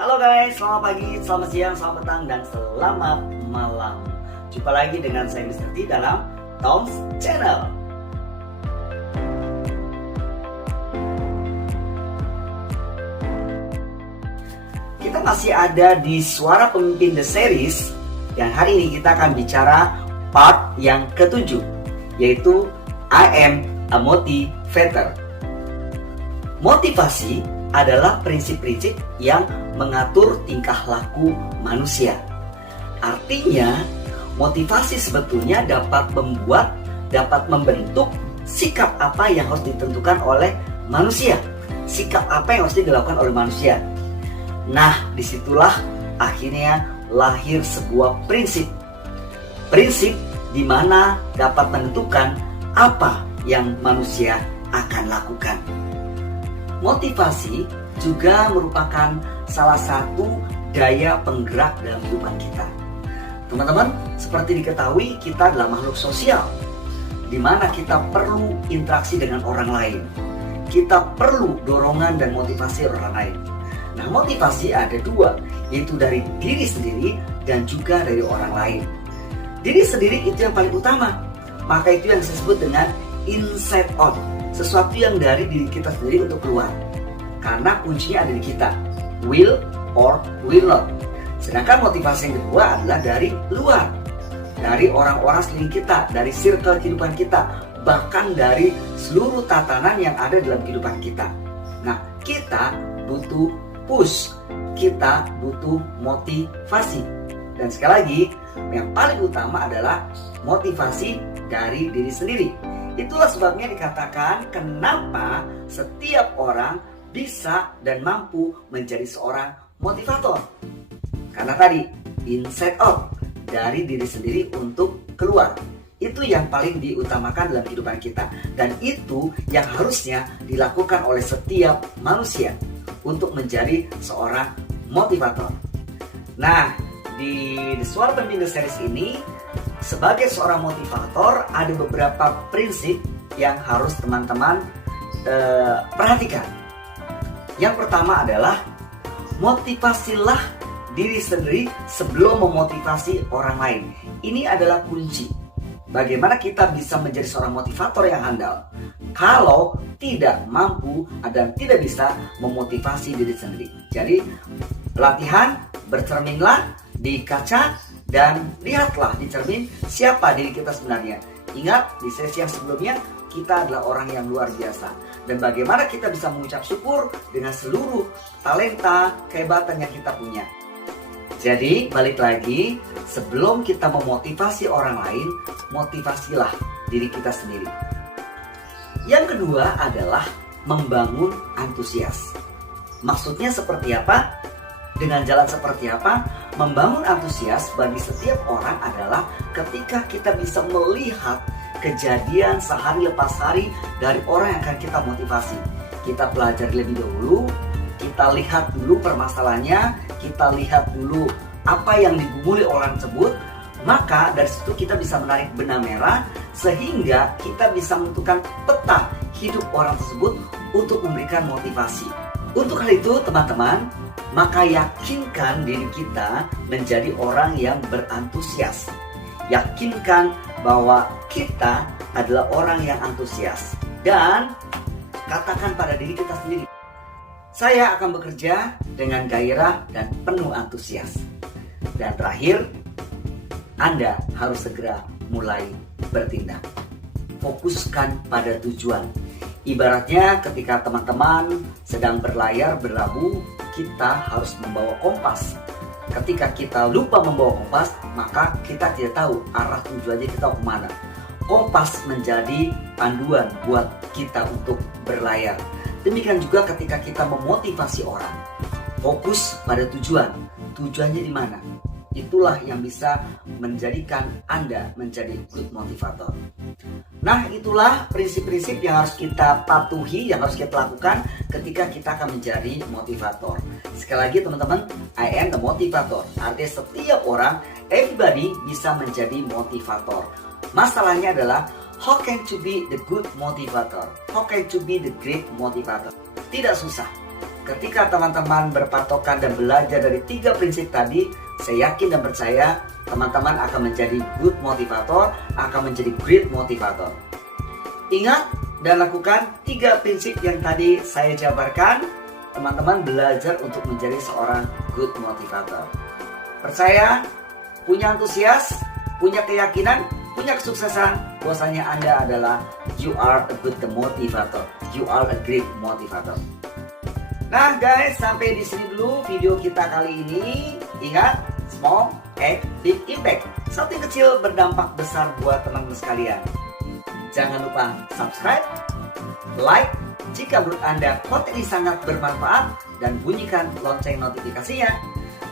Halo guys, selamat pagi, selamat siang, selamat petang, dan selamat malam. Jumpa lagi dengan saya Mr. T dalam Tom's Channel. Kita masih ada di Suara Pemimpin The Series, yang hari ini kita akan bicara part yang ketujuh, yaitu I am a motivator. Motivasi adalah prinsip-prinsip yang mengatur tingkah laku manusia. Artinya, motivasi sebetulnya dapat membentuk sikap apa yang harus ditentukan oleh manusia, sikap apa yang harus dilakukan oleh manusia. Nah, disitulah akhirnya lahir sebuah prinsip di mana dapat menentukan apa yang manusia akan lakukan. Motivasi juga merupakan salah satu daya penggerak dalam kehidupan kita. Teman-teman, seperti diketahui kita adalah makhluk sosial, di mana kita perlu interaksi dengan orang lain. Kita perlu dorongan dan motivasi orang lain. Nah, motivasi ada dua, yaitu dari diri sendiri dan juga dari orang lain. Diri sendiri itu yang paling utama, maka itu yang disebut dengan inside out, sesuatu yang dari diri kita sendiri untuk keluar. Karena kuncinya ada di kita, will or will not. Sedangkan motivasi yang kedua adalah dari luar, dari orang-orang sekeliling kita, dari circle kehidupan kita, bahkan dari seluruh tatanan yang ada dalam kehidupan kita. Nah, kita butuh push, kita butuh motivasi. Dan sekali lagi, yang paling utama adalah motivasi dari diri sendiri. Itulah sebabnya dikatakan kenapa setiap orang bisa dan mampu menjadi seorang motivator. Karena tadi, inside out, dari diri sendiri untuk keluar. Itu yang paling diutamakan dalam kehidupan kita. Dan itu yang harusnya dilakukan oleh setiap manusia untuk menjadi seorang motivator. Nah, di Suara Pemimpin Series ini, sebagai seorang motivator, ada beberapa prinsip yang harus teman-teman perhatikan. Yang pertama adalah motivasilah diri sendiri sebelum memotivasi orang lain. Ini adalah kunci. Bagaimana kita bisa menjadi seorang motivator yang handal kalau tidak mampu dan tidak bisa memotivasi diri sendiri. Jadi, latihan, bercerminlah di kaca dan lihatlah di cermin siapa diri kita sebenarnya. Ingat, di sesi yang sebelumnya kita adalah orang yang luar biasa. Dan bagaimana kita bisa mengucap syukur dengan seluruh talenta, kehebatan yang kita punya. Jadi, balik lagi, sebelum kita memotivasi orang lain, motivasilah diri kita sendiri. Yang kedua adalah membangun antusias. Maksudnya seperti apa? Dengan jalan seperti apa? Membangun antusias bagi setiap orang adalah ketika kita bisa melihat kejadian sehari lepas hari dari orang yang akan kita motivasi. Kita pelajari lebih dahulu, kita lihat dulu permasalahannya, kita lihat dulu apa yang digumuli orang tersebut. Maka dari situ kita bisa menarik benang merah sehingga kita bisa menentukan peta hidup orang tersebut untuk memberikan motivasi. Untuk hal itu teman-teman, maka yakinkan diri kita menjadi orang yang berantusias. Yakinkan bahwa kita adalah orang yang antusias. Dan katakan pada diri kita sendiri, saya akan bekerja dengan gairah dan penuh antusias. Dan terakhir, Anda harus segera mulai bertindak. Fokuskan pada tujuan. Ibaratnya ketika teman-teman sedang berlayar, berlabuh, kita harus membawa kompas. Ketika kita lupa membawa kompas, maka kita tidak tahu arah tujuannya kita kemana. Kompas menjadi panduan buat kita untuk berlayar. Demikian juga ketika kita memotivasi orang. Fokus pada tujuan. Tujuannya di mana? Itulah yang bisa menjadikan Anda menjadi good motivator. Nah, itulah prinsip-prinsip yang harus kita patuhi, yang harus kita lakukan ketika kita akan menjadi motivator. Sekali lagi teman-teman, I am the motivator. Artinya setiap orang, everybody bisa menjadi motivator. Masalahnya adalah, how can you be the good motivator? How can you be the great motivator? Tidak susah. ketika teman-teman berpatokan dan belajar dari 3 prinsip tadi, saya yakin dan percaya teman-teman akan menjadi good motivator, akan menjadi great motivator. Ingat dan lakukan 3 prinsip yang tadi saya jabarkan. Teman-teman belajar untuk menjadi seorang good motivator. Percaya, punya antusias, punya keyakinan, punya kesuksesan, bahwasanya Anda adalah you are a good motivator, you are a great motivator. Nah guys, sampai di sini dulu video kita kali ini. Ingat, small act big impact. Something kecil berdampak besar buat teman-teman sekalian. Jangan lupa subscribe, like jika menurut Anda konten ini sangat bermanfaat, dan bunyikan lonceng notifikasinya.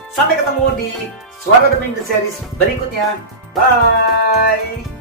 Sampai ketemu di Suara The Series berikutnya. Bye.